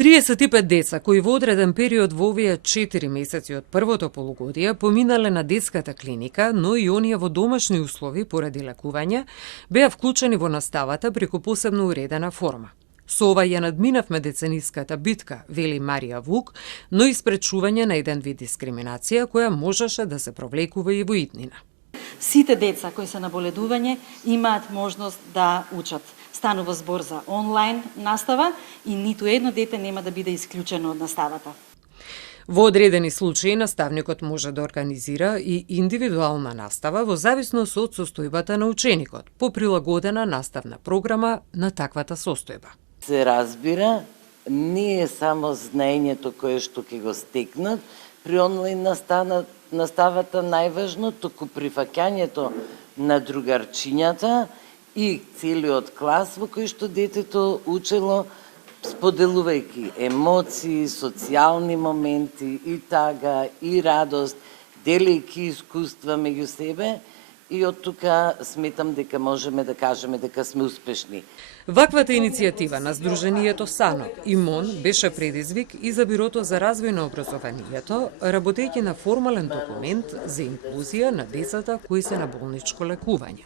35 деца кои во одреден период во овие 4 месеци од првото полугодие поминале на детската клиника, но и оние во домашни услови поради лекување, беа вклучени во наставата преку посебно уредена форма. Со ова ја надминавме децениската битка, вели Марија Вук, но и спречување на еден вид дискриминација која можеше да се провлекува и во иднина. Сите деца кои се на боледување имаат можност да учат. Станува збор за онлайн настава и ниту едно дете нема да биде исклучено од наставата. Во одредени случаи наставникот може да организира и индивидуална настава во зависност од состојбата на ученикот, по прилагодена наставна програма на таквата состојба. Се разбира, не е само знаењето кое што ќе го стекнат при онлайн наставата најважно, туку прифаќањето на другарчињата и целиот клас во кој што детето учело, споделувајќи емоции, социјални моменти, и тага, и радост, делејќи искуства меѓу себе, и од тука сметам дека можеме да кажеме дека сме успешни. Ваквата иницијатива на Сдруженијето САНО и МОН беше предизвик и за Бирото за развој на образованието, работејќи на формален документ за инклузија на децата кои се на болничко лекување.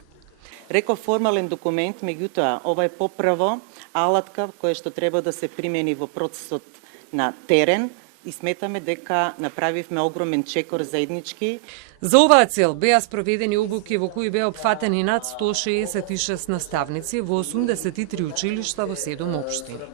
Реков формален документ, меѓутоа ова е поправо алатка која што треба да се примени во процесот на терен и сметаме дека направивме огромен чекор заеднички. За оваа цел беа спроведени обуки во кои беа опфатени над 166 наставници во 83 училишта во 7 општини.